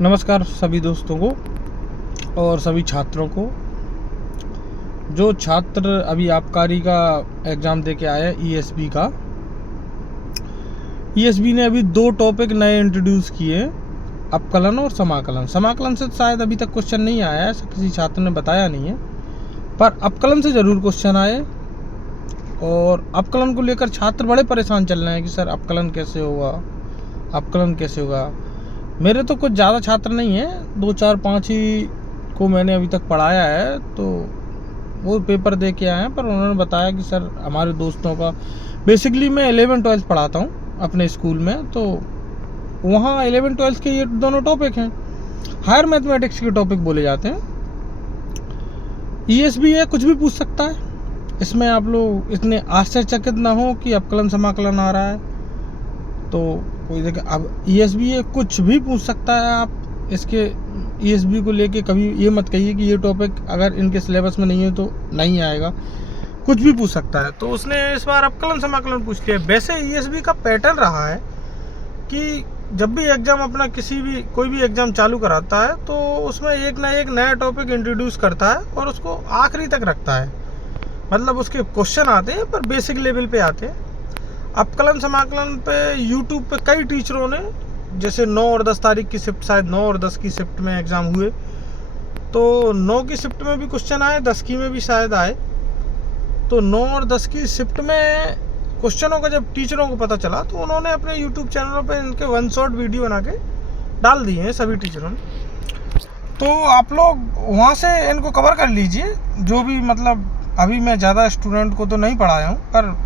नमस्कार सभी दोस्तों को और सभी छात्रों को। जो छात्र अभी आबकारी का एग्ज़ाम दे के आए हैं ईएसबी का, ईएसबी ने अभी 2 टॉपिक नए इंट्रोड्यूस किए, अपकलन और समाकलन। समाकलन से शायद अभी तक क्वेश्चन नहीं आया है, ऐसा किसी छात्र ने बताया नहीं है, पर अपकलन से ज़रूर क्वेश्चन आए। और अपकलन को लेकर छात्र बड़े परेशान चल रहे हैं कि सर अपकलन कैसे होगा, अपकलन कैसे होगा। मेरे तो कुछ ज़्यादा छात्र नहीं हैं, 2 4 5 ही को मैंने अभी तक पढ़ाया है, तो वो पेपर दे के आए हैं। पर उन्होंने बताया कि सर हमारे दोस्तों का, बेसिकली मैं 11-12 पढ़ाता हूँ अपने स्कूल में, तो वहाँ 11-12 के ये दोनों टॉपिक हैं, हायर मैथमेटिक्स के टॉपिक बोले जाते हैं। ईएसबी है, कुछ भी पूछ सकता है इसमें। आप लोग इतने आश्चर्यचकित ना हो कि अपकलन समाकलन आ रहा है, तो कोई देखे। अब ईएसबी है, कुछ भी पूछ सकता है। आप इसके ईएसबी को लेके कभी ये मत कहिए कि ये टॉपिक अगर इनके सिलेबस में नहीं है तो नहीं आएगा, कुछ भी पूछ सकता है। तो उसने इस बार अपकलन समाकलन पूछ लिया। वैसे ईएसबी का पैटर्न रहा है कि जब भी एग्ज़ाम अपना कोई भी एग्ज़ाम चालू कराता है तो उसमें एक ना एक नया टॉपिक इंट्रोड्यूस करता है और उसको आखिरी तक रखता है। मतलब उसके क्वेश्चन आते हैं पर बेसिक लेवल पे आते हैं। अपकलन समाकलन पे यूट्यूब पे कई टीचरों ने, जैसे 9 और 10 तारीख की शिफ्ट, शायद 9 और 10 की शिफ्ट में एग्ज़ाम हुए, तो 9 की शिफ्ट में भी क्वेश्चन आए, 10 की में भी शायद आए। तो 9 और 10 की शिफ्ट में क्वेश्चनों का जब टीचरों को पता चला तो उन्होंने अपने यूट्यूब चैनलों पे इनके 1 शॉट वीडियो बना के डाल दिए हैं सभी टीचरों ने। तो आप लोग वहाँ से इनको कवर कर लीजिए। जो भी, मतलब अभी मैं ज़्यादा स्टूडेंट को तो नहीं पढ़ाया हूँ, पर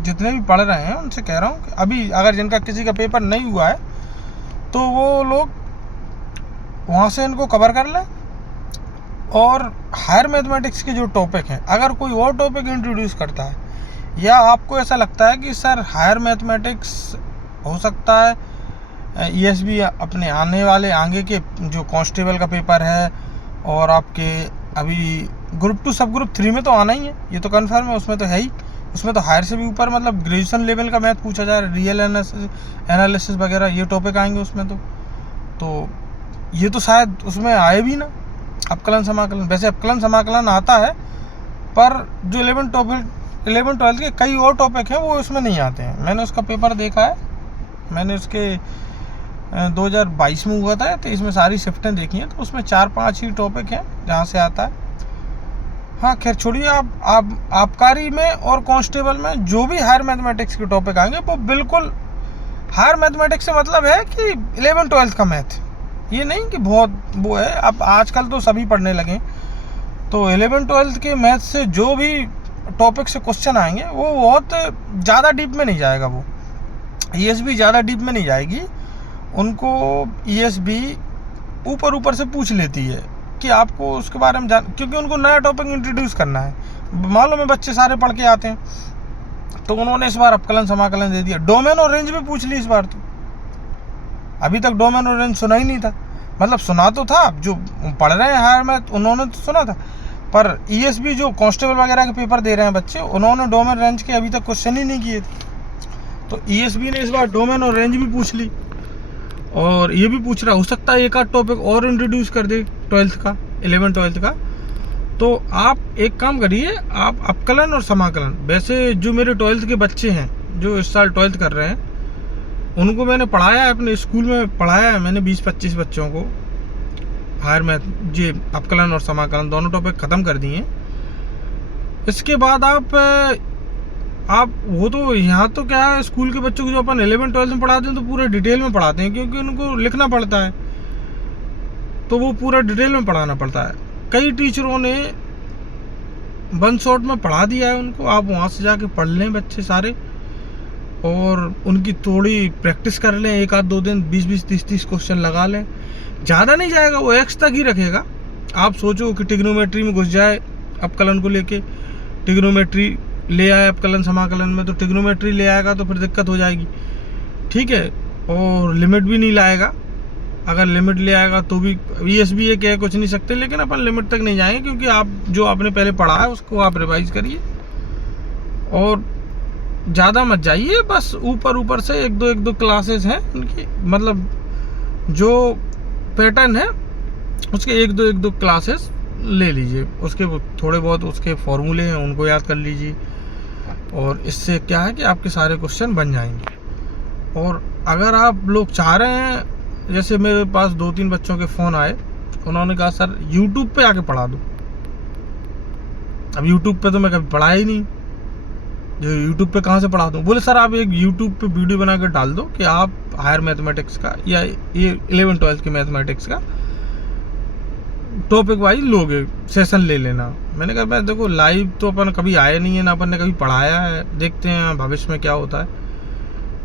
जितने भी पढ़ रहे हैं उनसे कह रहा हूँ कि अभी अगर जिनका किसी का पेपर नहीं हुआ है तो वो लोग वहाँ से इनको कवर कर लें। और हायर मैथमेटिक्स के जो टॉपिक हैं, अगर कोई और टॉपिक इंट्रोड्यूस करता है या आपको ऐसा लगता है कि सर हायर मैथमेटिक्स हो सकता है ईएसबी अपने आगे के जो कांस्टेबल का पेपर है, और आपके अभी ग्रुप 2 सब ग्रुप 3 में तो आना ही है, ये तो कन्फर्म है, उसमें तो है ही। उसमें तो हायर से भी ऊपर, मतलब ग्रेजुएशन लेवल का मैथ पूछा जा रहा है, रियल एनालिसिस वगैरह, ये टॉपिक आएंगे उसमें। तो ये तो शायद उसमें आए भी ना, अपकलन समाकलन। वैसे अपकलन समाकलन आता है, पर जो 11-12 के कई और टॉपिक हैं वो इसमें नहीं आते हैं। मैंने उसका पेपर देखा है, मैंने उसके 2022 में हुआ था, तो इसमें सारी शिफ्टें देखी हैं, तो उसमें 4-5 ही टॉपिक हैं जहाँ से आता है। हाँ खैर छोड़िए, आप आबकारी में और कांस्टेबल में जो भी हायर मैथमेटिक्स के टॉपिक आएंगे वो बिल्कुल हायर मैथमेटिक्स से मतलब है कि 11-12 का मैथ, ये नहीं कि बहुत वो है। अब आजकल तो सभी पढ़ने लगे, तो 11-12 के मैथ से जो भी टॉपिक से क्वेश्चन आएंगे वो बहुत ज़्यादा डीप में नहीं जाएगा। वो ईएसबी ज़्यादा डीप में नहीं जाएगी, उनको ईएसबी ऊपर से पूछ लेती है कि आपको उसके बारे में क्योंकि उनको नया टॉपिक इंट्रोड्यूस करना है। मालूम है बच्चे सारे पढ़ के आते हैं, तो उन्होंने इस बार अपकलन समाकलन दे दिया। डोमेन और रेंज भी पूछ ली इस बार। तो अभी तक डोमेन और रेंज सुना ही नहीं था, मतलब सुना तो था, जो पढ़ रहे हैं हायर मैथ उन्होंने तो सुना था, पर ईएसबी जो कांस्टेबल वगैरह के पेपर दे रहे हैं बच्चे, उन्होंने डोमेन रेंज के अभी तक क्वेश्चन ही नहीं किए थे। तो ईएसबी ने इस बार डोमेन और रेंज भी पूछ ली, और ये भी पूछ रहा, हो सकता है एक आध टॉपिक और इंट्रोड्यूस कर दे 11-12 का। तो आप एक काम करिए, आप अपकलन और समाकलन, वैसे जो मेरे 12th के बच्चे हैं जो इस साल 12th कर रहे हैं, उनको मैंने पढ़ाया है, अपने स्कूल में पढ़ाया है मैंने 20-25 बच्चों को हायर मैथ, जी अपकलन और समाकलन दोनों टॉपिक ख़त्म कर दिए। इसके बाद आप वो तो यहाँ तो क्या है, स्कूल के बच्चों को जो अपन 11-12 में पढ़ाते हैं तो पूरे डिटेल में पढ़ाते हैं, क्योंकि उनको लिखना पड़ता है, तो वो पूरा डिटेल में पढ़ाना पड़ता है। कई टीचरों ने 1 शॉट में पढ़ा दिया है उनको। आप वहाँ से जाके पढ़ लें बच्चे सारे, और उनकी थोड़ी प्रैक्टिस कर लें, 1 आध 2 दिन 20-20 30-30 क्वेश्चन लगा लें। ज़्यादा नहीं जाएगा, वो एक्स तक ही रखेगा। आप सोचो कि ट्रिग्नोमेट्री में घुस जाए अपकलन को लेके, ट्रिग्नोमेट्री ले आए अपकलन समाकलन में, तो ट्रिग्नोमेट्री ले आएगा तो फिर दिक्कत हो जाएगी, ठीक है। और लिमिट भी नहीं लाएगा, अगर लिमिट ले आएगा तो भी ईएसबी ये कह कुछ नहीं सकते, लेकिन अपन लिमिट तक नहीं जाएंगे, क्योंकि आप जो आपने पहले पढ़ा है उसको आप रिवाइज करिए, और ज़्यादा मत जाइए। बस ऊपर से एक दो क्लासेस हैं उनकी, मतलब जो पैटर्न है, उसके एक दो क्लासेस ले लीजिए, उसके थोड़े बहुत उसके फॉर्मूले हैं उनको याद कर लीजिए, और इससे क्या है कि आपके सारे क्वेश्चन बन जाएंगे। और अगर आप लोग चाह रहे हैं, जैसे मेरे पास 2-3 बच्चों के फ़ोन आए, उन्होंने कहा सर यूट्यूब पे आके पढ़ा दो। अब यूट्यूब पे तो मैं कभी पढ़ा ही नहीं, जो यूट्यूब पे कहाँ से पढ़ा दूँ। बोले सर आप एक यूट्यूब पे वीडियो बना कर डाल दो कि आप हायर मैथमेटिक्स का या ये 11-12 की मैथमेटिक्स का टॉपिक वाइज लोगे, सेशन ले लेना। मैंने कहा मैं देखो लाइव तो अपन कभी आए नहीं है ना, अपन ने कभी पढ़ाया है, देखते हैं भविष्य में क्या होता है,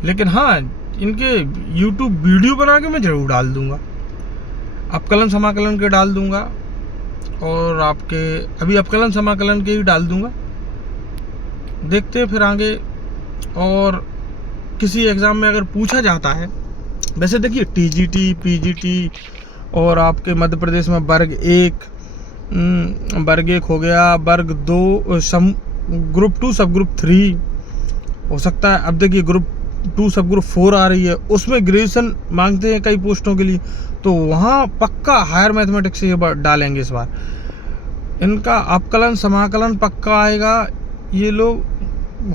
लेकिन हाँ इनके यूट्यूब वीडियो बना के मैं ज़रूर डाल दूंगा, अपकलन समाकलन के डाल दूंगा, और आपके अभी अपकलन समाकलन के ही डाल दूंगा, देखते हैं फिर आगे। और किसी एग्ज़ाम में अगर पूछा जाता है, वैसे देखिए टीजीटी, पीजीटी और आपके मध्य प्रदेश में वर्ग 1 हो गया, वर्ग 2 ग्रुप 2 सब ग्रुप 3 हो सकता है। अब देखिए ग्रुप 2 सब ग्रुप 4 आ रही है, उसमें ग्रेजुएशन मांगते हैं कई पोस्टों के लिए, तो वहाँ पक्का हायर मैथमेटिक्स से ये डालेंगे इस बार। इनका अपकलन समाकलन पक्का आएगा, ये लोग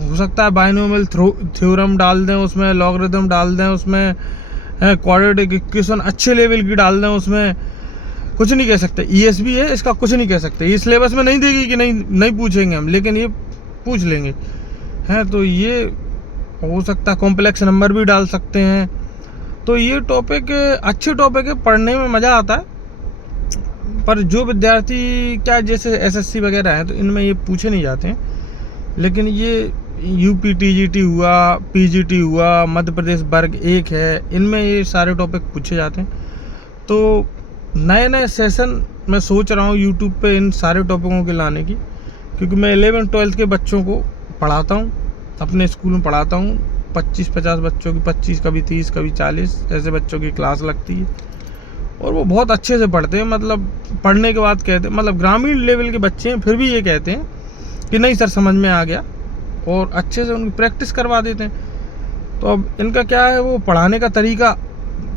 हो सकता है बाइनोमियल थ्योरम डाल दें उसमें, लॉगरिथम डाल दें उसमें, क्वाड्रेटिक इक्वेशन अच्छे लेवल की डाल दें उसमें, कुछ नहीं कह सकते। ईएसबी है, इसका कुछ नहीं कह सकते, ये सिलेबस में नहीं देगी कि नहीं पूछेंगे हम, लेकिन ये पूछ लेंगे हैं, तो ये हो सकता है। कॉम्प्लेक्स नंबर भी डाल सकते हैं, तो ये टॉपिक अच्छे टॉपिक है, पढ़ने में मज़ा आता है। पर जो विद्यार्थी क्या जैसे एसएससी वगैरह हैं तो इनमें ये पूछे नहीं जाते हैं, लेकिन ये यूपी टीजीटी हुआ, पीजीटी हुआ, मध्य प्रदेश वर्ग 1 है, इनमें ये सारे टॉपिक पूछे जाते हैं। तो नए सेशन मैं सोच रहा हूँ यूट्यूब पे इन सारे टॉपिकों के लाने की, क्योंकि मैं 11-12 के बच्चों को पढ़ाता हूँ, अपने स्कूल में पढ़ाता हूँ। 25-50 बच्चों की, 25 कभी 30 कभी 40 ऐसे बच्चों की क्लास लगती है, और वो बहुत अच्छे से पढ़ते हैं। मतलब पढ़ने के बाद कहते हैं, मतलब ग्रामीण लेवल के बच्चे हैं, फिर भी ये कहते हैं कि नहीं सर समझ में आ गया, और अच्छे से उनकी प्रैक्टिस करवा देते हैं। तो अब इनका क्या है, वो पढ़ाने का तरीका,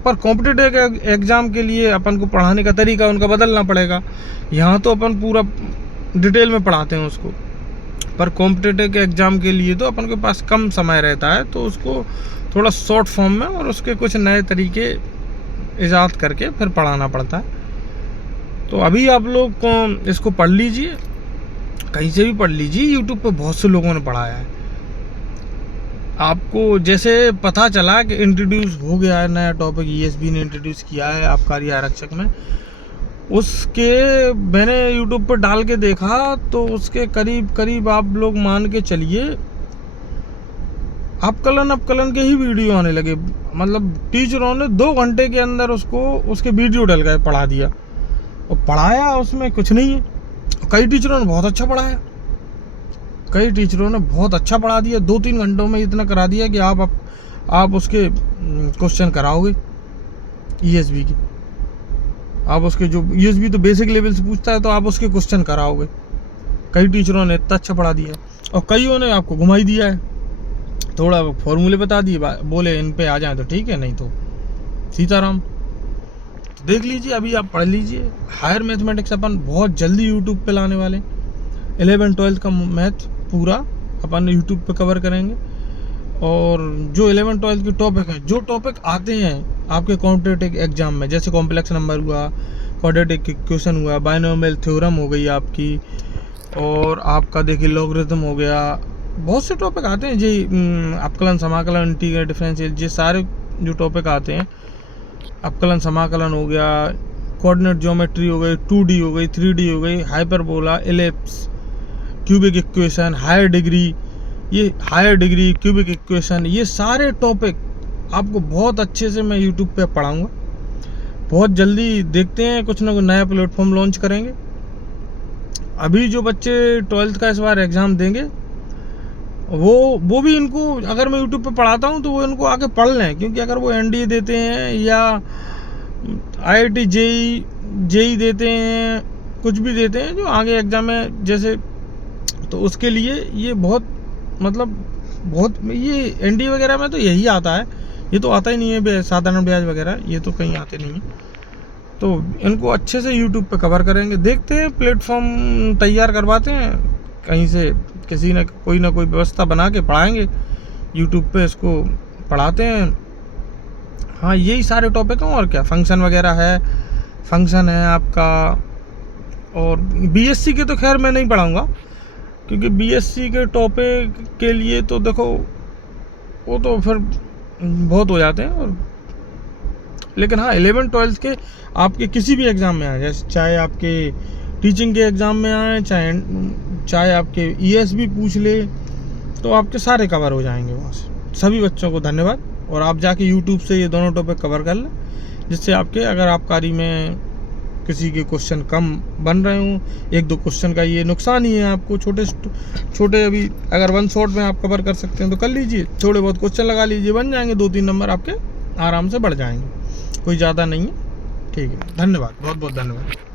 पर कॉम्पिटिटिव एग्ज़ाम के लिए अपन को पढ़ाने का तरीका उनका बदलना पड़ेगा। यहाँ तो अपन पूरा डिटेल में पढ़ाते हैं उसको, पर कॉम्पिटिटिव के एग्ज़ाम के लिए तो अपन के पास कम समय रहता है, तो उसको थोड़ा शॉर्ट फॉर्म में और उसके कुछ नए तरीके ईजाद करके फिर पढ़ाना पड़ता है। तो अभी आप लोग को इसको पढ़ लीजिए, कहीं से भी पढ़ लीजिए, यूट्यूब पे बहुत से लोगों ने पढ़ाया है। आपको जैसे पता चला कि इंट्रोड्यूस हो गया है नया टॉपिक, ईएसबी ने इंट्रोड्यूस किया है आबकारी आरक्षक में, उसके मैंने यूट्यूब पर डाल के देखा तो उसके करीब आप लोग मान के चलिए अपकलन के ही वीडियो आने लगे। मतलब टीचरों ने 2 घंटे के अंदर उसके वीडियो डल गए, पढ़ा दिया, और पढ़ाया उसमें कुछ नहीं है। कई टीचरों ने बहुत अच्छा पढ़ाया, कई टीचरों ने बहुत अच्छा पढ़ा दिया, 2-3 घंटों में इतना करा दिया कि आप उसके क्वेश्चन कराओगे ईएसबी की, आप उसके जो ईएसबी तो बेसिक लेवल से पूछता है, तो आप उसके क्वेश्चन कराओगे। कई टीचरों ने इतना अच्छा पढ़ा दिया, और कईयों ने आपको घुमाई दिया है, थोड़ा फॉर्मूले बता दिए, बोले इन पे आ जाए तो ठीक है, नहीं तो सीताराम। तो देख लीजिए, अभी आप पढ़ लीजिए। हायर मैथमेटिक्स अपन बहुत जल्दी यूट्यूब पे लाने वाले, 11-12 का मैथ पूरा अपन यूट्यूब पे कवर करेंगे। और जो 11-12 के टॉपिक हैं, जो टॉपिक आते हैं आपके कॉम्पिटिटिव एग्जाम में, जैसे कॉम्प्लेक्स नंबर हुआ, क्वाड्रेटिक इक्वेशन हुआ, बाइनोमियल थ्योरम हो गई आपकी, और आपका देखिए लॉगरिथम हो गया, बहुत से टॉपिक आते हैं जी, अपकलन समाकलन, इंटीग्रल डिफरेंशियल, ये सारे जो टॉपिक आते हैं, अपकलन समाकलन हो गया, कोऑर्डिनेट ज्योमेट्री हो गई, 2D हो गई, 3D हो गई, hyperbola, ellipse, cubic equation, higher degree cubic equation, ये सारे टॉपिक आपको बहुत अच्छे से मैं यूट्यूब पे पढ़ाऊँगा। बहुत जल्दी देखते हैं, कुछ ना कुछ नया प्लेटफॉर्म लॉन्च करेंगे। अभी जो बच्चे 12th का इस बार एग्ज़ाम देंगे, वो भी इनको अगर मैं यूट्यूब पे पढ़ाता हूँ तो वो इनको आके पढ़ लें, क्योंकि अगर वो एनडीए देते हैं या आईआईटी जेई देते हैं, कुछ भी देते हैं जो आगे एग्ज़ाम में जैसे, तो उसके लिए ये बहुत ये एनडीए वगैरह में तो यही आता है, ये तो आता ही नहीं है साधारण ब्याज वगैरह, ये तो कहीं आते नहीं है। तो इनको अच्छे से यूट्यूब पे कवर करेंगे। देखते हैं, प्लेटफॉर्म तैयार करवाते हैं कहीं से, किसी ना कोई व्यवस्था बना के पढ़ाएंगे, यूट्यूब पे इसको पढ़ाते हैं। हाँ, यही सारे टॉपिक हैं, और क्या फंक्शन वगैरह है, फंक्शन है आपका। और बीएससी के तो खैर मैं नहीं पढ़ाऊँगा, क्योंकि बीएससी के टॉपिक के लिए तो देखो वो तो फिर बहुत हो जाते हैं। और लेकिन हाँ, 11th-12th के आपके किसी भी एग्ज़ाम में आए, जैसे चाहे आपके टीचिंग के एग्ज़ाम में आए, चाहे आपके ईएसबी पूछ ले, तो आपके सारे कवर हो जाएंगे वहाँ से। सभी बच्चों को धन्यवाद, और आप जाके यूट्यूब से ये दोनों टॉपिक कवर कर लें, जिससे आपके अगर आबकारी में किसी के क्वेश्चन कम बन रहे हों, 1-2 क्वेश्चन का ये नुकसान ही है आपको, छोटे अभी अगर 1 शॉट में आप कवर कर सकते हैं तो कर लीजिए, थोड़े बहुत क्वेश्चन लगा लीजिए, बन जाएंगे 2-3 नंबर आपके आराम से बढ़ जाएंगे, कोई ज़्यादा नहीं है। ठीक है, धन्यवाद, बहुत बहुत धन्यवाद।